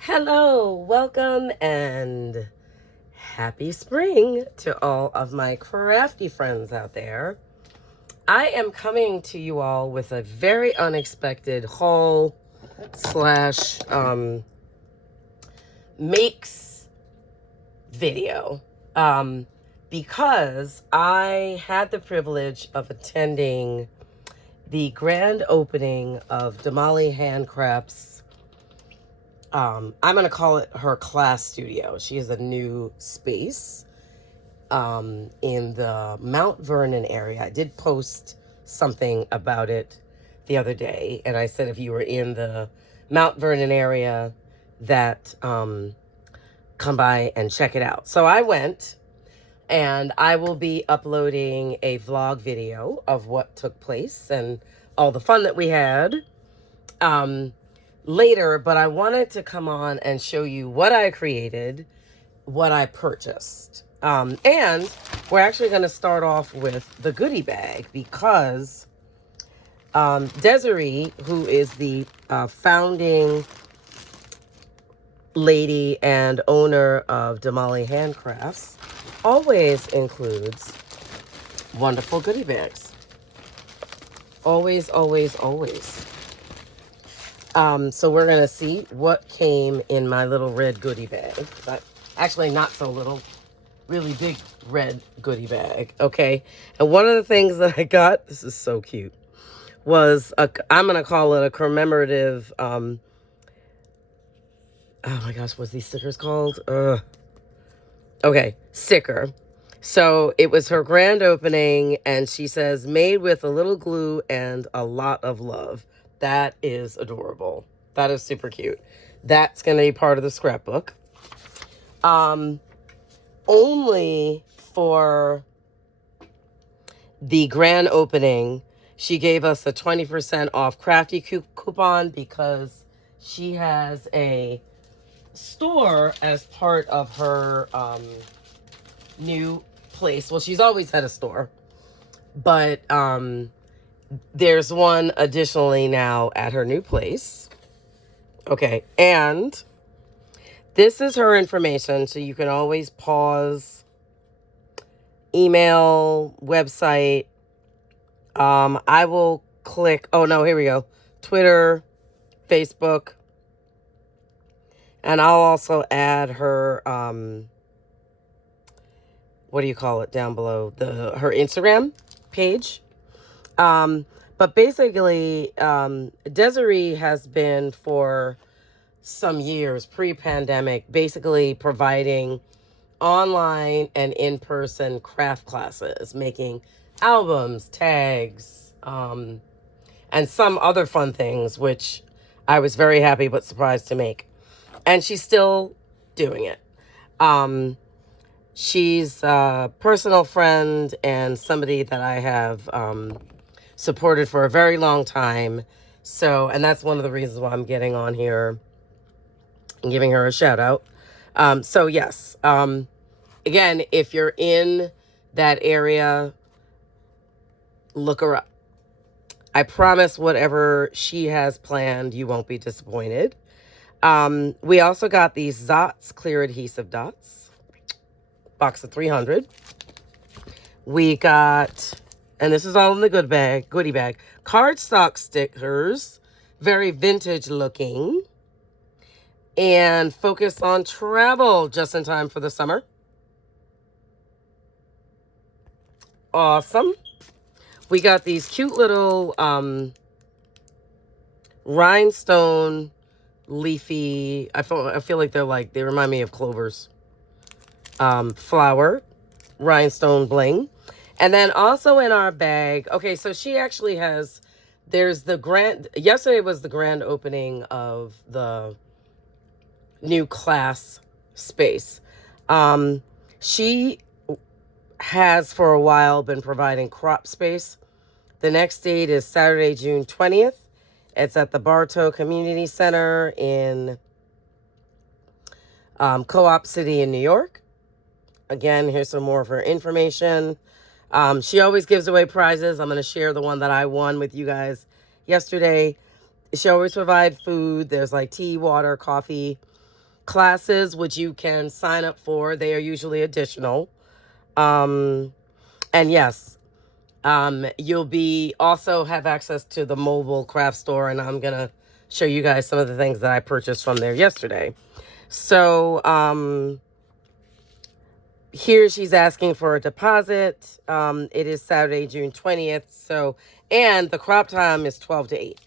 Hello, welcome, and happy spring to all of my crafty friends out there. I am coming to you all with a very unexpected haul slash makes video because I had the privilege of attending the grand opening of Demali Handcrafts. I'm going to call it her class studio. She has a new space in the Mount Vernon area. I did post something about it the other day, and I said if you were in the Mount Vernon area that come by and check it out. So I went, and I will be uploading a vlog video of what took place and all the fun that we had later, but I wanted to come on and show you what I created, what I purchased. And we're actually going to start off with the goodie bag because Desiree, who is the founding lady and owner of Demali Handcrafts, always includes wonderful goodie bags. Always, always, always. So we're going to see what came in my little red goodie bag. But actually, not so little, really big red goodie bag. Okay. And one of the things that I got, this is so cute, was I'm going to call it a commemorative, oh my gosh, what's these stickers called? Okay, sticker. So it was her grand opening, and she says, made with a little glue and a lot of love. That is adorable. That is super cute. That's going to be part of the scrapbook. Only for the grand opening, she gave us a 20% off Crafty coupon because she has a store as part of her new place. Well, she's always had a store, but there's one additionally now at her new place. Okay, and this is her information, so you can always pause, email, website. I will click, oh no, here we go. Twitter, Facebook, and I'll also add her, what do you call it down below? Her Instagram page. But basically, Desiree has been for some years, pre-pandemic, basically providing online and in-person craft classes, making albums, tags, and some other fun things, which I was very happy but surprised to make. And she's still doing it. She's a personal friend and somebody that I have supported for a very long time. So, and that's one of the reasons why I'm getting on here and giving her a shout out. So yes, again, if you're in that area, look her up. I promise whatever she has planned, you won't be disappointed. We also got these Zots clear adhesive dots, box of 300. We got, and this is all in the goodie bag, cardstock stickers, very vintage looking, and focus on travel just in time for the summer. Awesome. We got these cute little rhinestone leafy, I feel like they remind me of clovers. Flower, rhinestone bling. And then also in our bag, okay, so she actually has, yesterday was the grand opening of the new class space. She has for a while been providing crop space. The next date is Saturday, June 20th. It's at the Bartow Community Center in Co-op City in New York. Again, here's some more of her information. She always gives away prizes. I'm going to share the one that I won with you guys yesterday. She always provides food. There's like tea, water, coffee, classes, which you can sign up for. They are usually additional. And yes, you'll be also have access to the mobile craft store, and I'm gonna show you guys some of the things that I purchased from there yesterday. So here she's asking for a deposit. It is Saturday, June 20th. So, and the crop time is 12 to 8.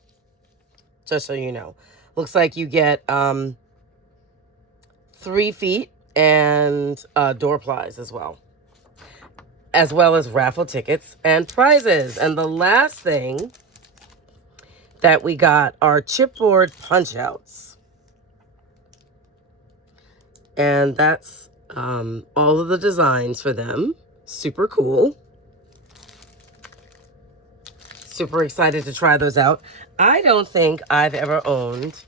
Just so you know. Looks like you get 3 feet and door plies as well as raffle tickets and prizes. And the last thing that we got are chipboard punch outs. And that's all of the designs for them. Super cool. Super excited to try those out. I don't think I've ever owned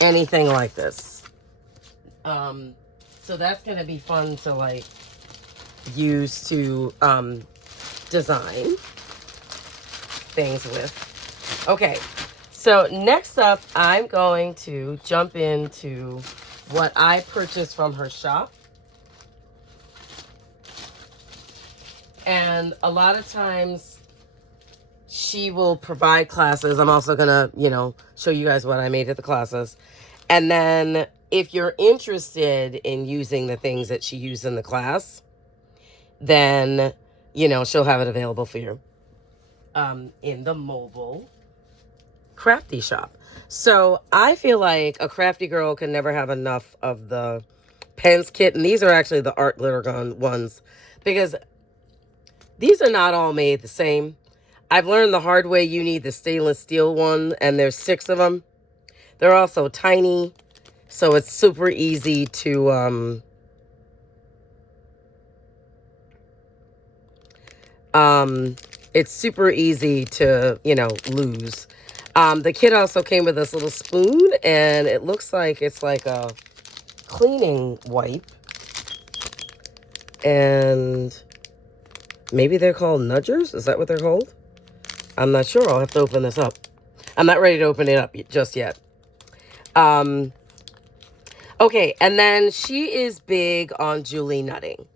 anything like this. So that's going to be fun to like use to design things with. Okay, so next up, I'm going to jump into what I purchased from her shop. And a lot of times she will provide classes. I'm also gonna, show you guys what I made at the classes. And then if you're interested in using the things that she used in the class, then, she'll have it available for you in the mobile Crafty shop. So I feel like a crafty girl can never have enough of the pens kit. And these are actually the art glitter gun ones, because these are not all made the same. I've learned the hard way you need the stainless steel one, and there's 6 of them. They're also tiny, so it's super easy to it's super easy to, lose. The kit also came with this little spoon, and it looks like it's like a cleaning wipe. And maybe they're called nudgers? Is that what they're called? I'm not sure. I'll have to open this up. I'm not ready to open it up just yet. Okay, and then she is big on Julie nutting.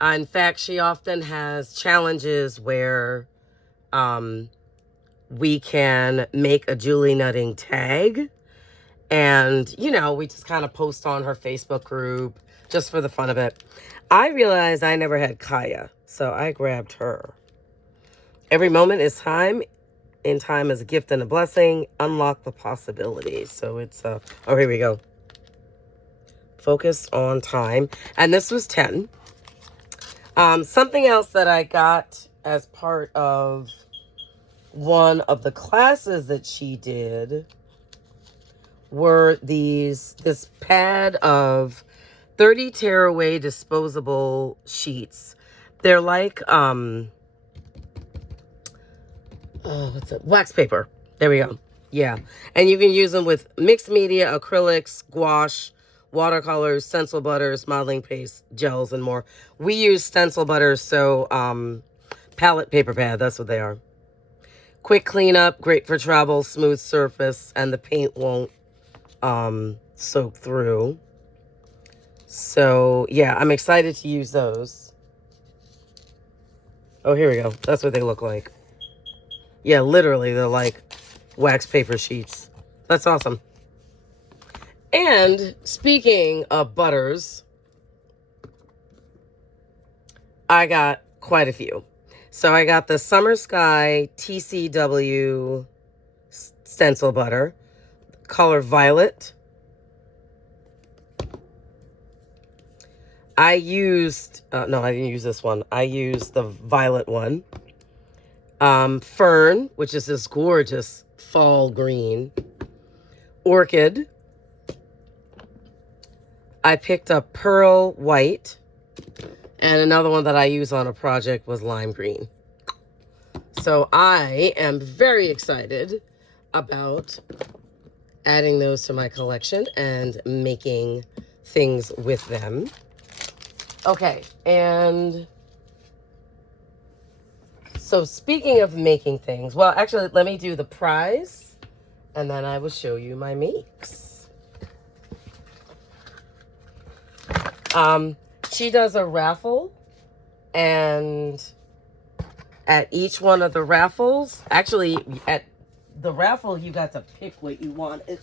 In fact, she often has challenges where we can make a Julie nutting tag. And, we just kind of post on her Facebook group just for the fun of it. I realized I never had Kaya, so I grabbed her. Every moment is time. In time is a gift and a blessing. Unlock the possibilities. So it's, oh, here we go. Focus on time. And this was 10. Something else that I got as part of one of the classes that she did were this pad of 30 tearaway disposable sheets. They're like, what's it? Wax paper. There we go. Yeah. And you can use them with mixed media, acrylics, gouache, watercolors, stencil butters, modeling paste, gels, and more. We use stencil butters, so palette paper pad, that's what they are. Quick cleanup, great for travel, smooth surface, and the paint won't soak through. So, yeah, I'm excited to use those. Oh, here we go. That's what they look like. Yeah, literally, they're like wax paper sheets. That's awesome. And speaking of butters, I got quite a few. So I got the Summer Sky TCW stencil butter, color violet. I used, no, I didn't use this one. I used the violet one. Fern, which is this gorgeous fall green. Orchid. I picked up pearl white. And another one that I use on a project was lime green. So I am very excited about adding those to my collection and making things with them. Okay, and so speaking of making things, well, actually, let me do the prize, and then I will show you my makes. She does a raffle, and at each one of the raffles, actually at the raffle, you got to pick what you wanted.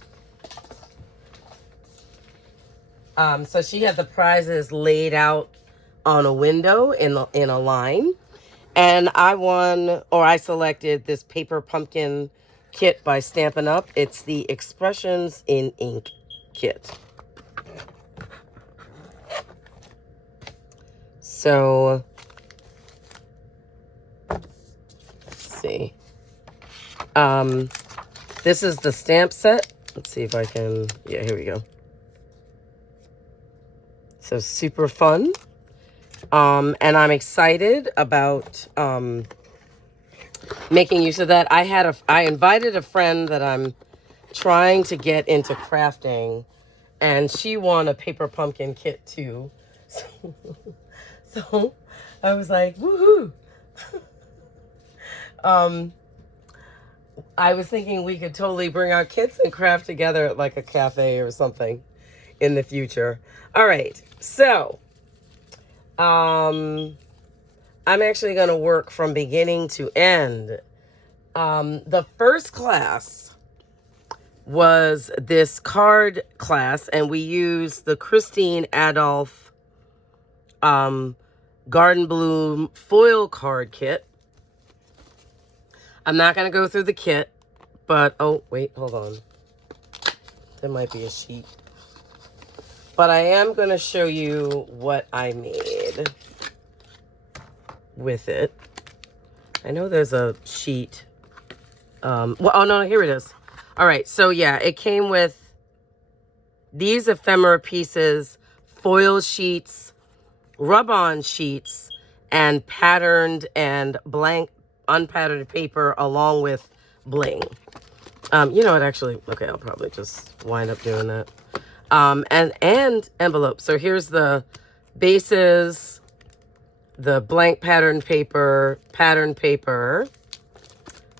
So she had the prizes laid out on a window in a line, and I selected this paper pumpkin kit by Stampin' Up. It's the Expressions in Ink kit. So let's see. This is the stamp set. Let's see if I can, yeah, here we go. So super fun. And I'm excited about making use of that. I invited a friend that I'm trying to get into crafting, and she won a paper pumpkin kit too. So I was like, woohoo. I was thinking we could totally bring our kits and craft together at like a cafe or something in the future. All right, so I'm actually going to work from beginning to end. The first class was this card class, and we used the Christine Adolph Garden Bloom foil card kit. I'm not going to go through the kit, but, oh, wait, hold on. There might be a sheet. But I am going to show you what I made with it. I know there's a sheet. Well, oh, no, here it is. All right, so, yeah, it came with these ephemera pieces, foil sheets, rub-on sheets, and patterned and blank unpatterned paper along with bling. You know what, actually, okay, I'll probably just wind up doing that. And envelopes. So here's the bases, the blank patterned paper,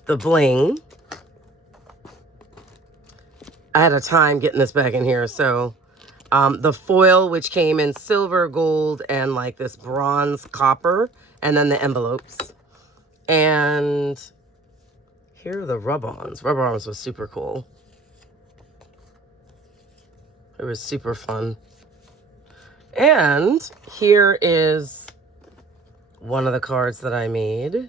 the bling. I had a time getting this back in here. So the foil, which came in silver, gold, and like this bronze copper, and then the envelopes. And here are the rub-ons. Rub-ons was super cool. It was super fun. And here is one of the cards that I made.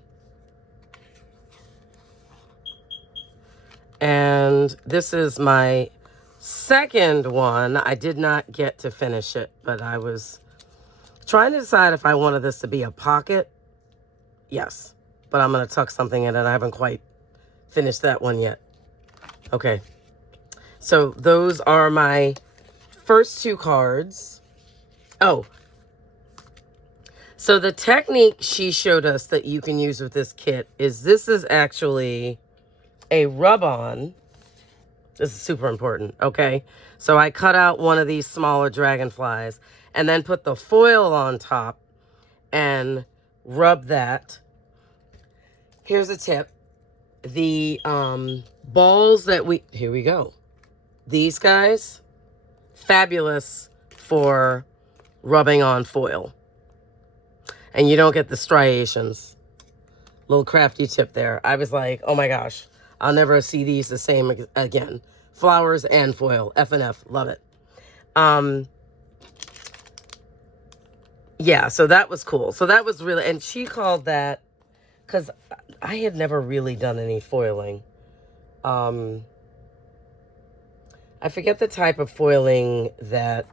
And this is my second one. I did not get to finish it, but I was trying to decide if I wanted this to be a pocket. Yes. But I'm going to tuck something in, and I haven't quite finished that one yet. Okay. So those are my first two cards. Oh. So the technique she showed us that you can use with this kit is this is actually a rub-on. This is super important, okay? So I cut out one of these smaller dragonflies and then put the foil on top and rub that. Here's a tip. The balls that here we go. These guys, fabulous for rubbing on foil. And you don't get the striations. Little crafty tip there. I was like, oh my gosh, I'll never see these the same again. Flowers and foil, F&F, love it. Yeah, so that was cool. So that was really, and she called that, because I had never really done any foiling. I forget the type of foiling that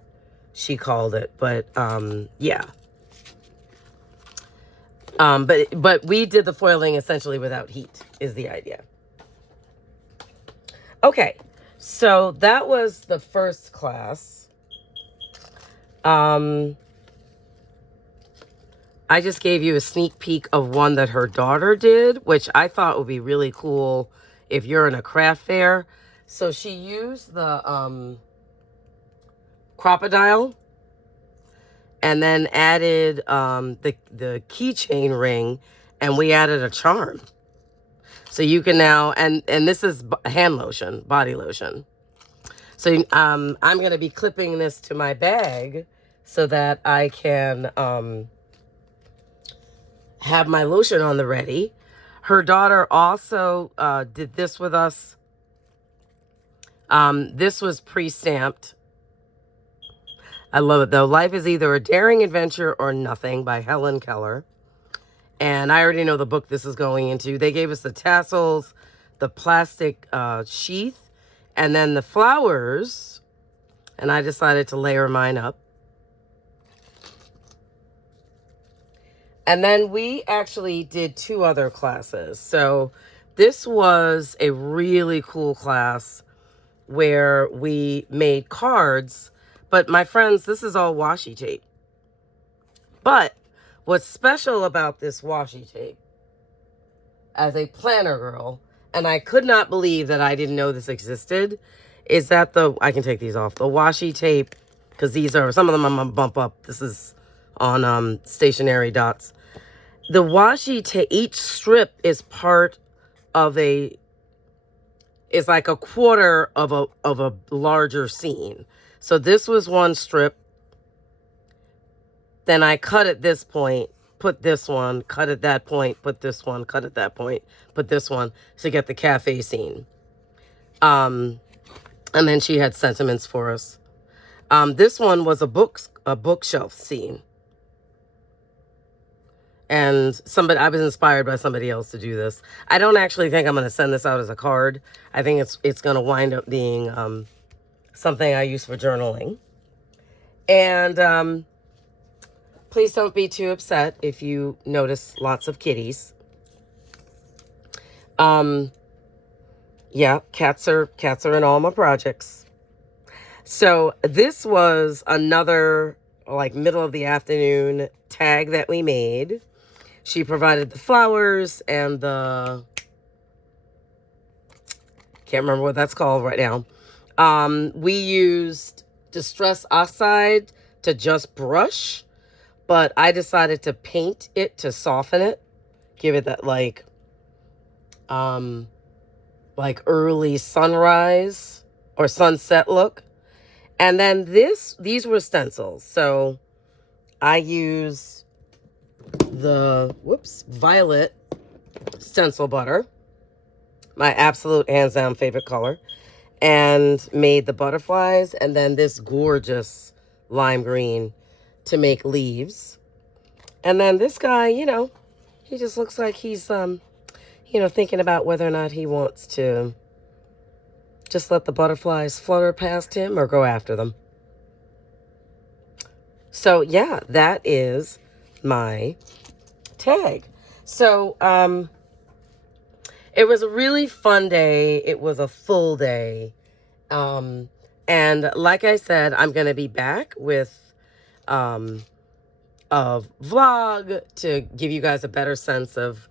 she called it, but yeah. But we did the foiling essentially without heat, is the idea. Okay, so that was the first class. I just gave you a sneak peek of one that her daughter did, which I thought would be really cool if you're in a craft fair. So she used the crocodile and then added the keychain ring, and we added a charm. So you can now, and this is hand lotion, body lotion. So I'm going to be clipping this to my bag so that I can have my lotion on the ready. Her daughter also did this with us. This was pre-stamped. I love it though. Life is either a daring adventure or nothing by Helen Keller. And I already know the book this is going into. They gave us the tassels, the plastic sheath, and then the flowers. And I decided to layer mine up. And then we actually did 2 other classes. So this was a really cool class where we made cards. But my friends, this is all washi tape. But what's special about this washi tape, as a planner girl, and I could not believe that I didn't know this existed, is that I can take these off, the washi tape, because these are, some of them I'm going to bump up. This is on stationary dots. The washi tape, each strip is part of is like a quarter of a larger scene. So this was one strip. Then I cut at this point, put this one, cut at that point, put this one, cut at that point, put this one to get the cafe scene. And then she had sentiments for us. This one was a bookshelf scene. And I was inspired by somebody else to do this. I don't actually think I'm going to send this out as a card. I think it's going to wind up being something I use for journaling. And please don't be too upset if you notice lots of kitties. Yeah, cats are in all my projects. So this was another like middle of the afternoon tag that we made. She provided the flowers and the, can't remember what that's called right now. We used Distress Oxide to just brush, but I decided to paint it to soften it, give it that like early sunrise or sunset look. And then these were stencils. So I use the violet stencil butter, my absolute hands down favorite color, and made the butterflies, and then this gorgeous lime green to make leaves. And then this guy, you know, he just looks like he's you know, thinking about whether or not he wants to just let the butterflies flutter past him or go after them. So yeah, that is my tag. So it was a really fun day. It was a full day. And like I said, I'm going to be back with a vlog to give you guys a better sense of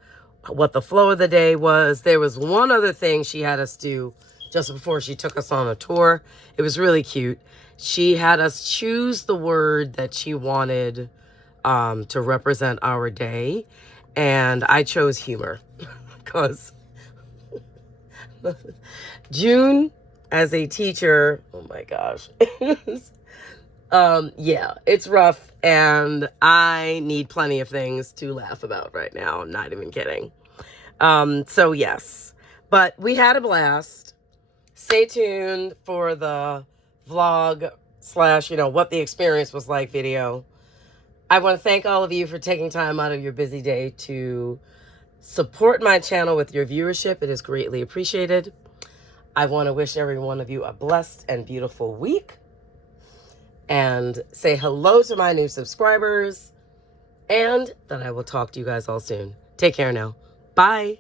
what the flow of the day was. There was one other thing she had us do just before she took us on a tour. It was really cute. She had us choose the word that she wanted to represent our day. And I chose humor because June as a teacher, oh my gosh. Yeah, it's rough and I need plenty of things to laugh about right now. I'm not even kidding. So yes, but we had a blast. Stay tuned for the vlog / you know, what the experience was like video. I want to thank all of you for taking time out of your busy day to support my channel with your viewership. It is greatly appreciated. I want to wish every one of you a blessed and beautiful week. And say hello to my new subscribers. And that I will talk to you guys all soon. Take care now. Bye.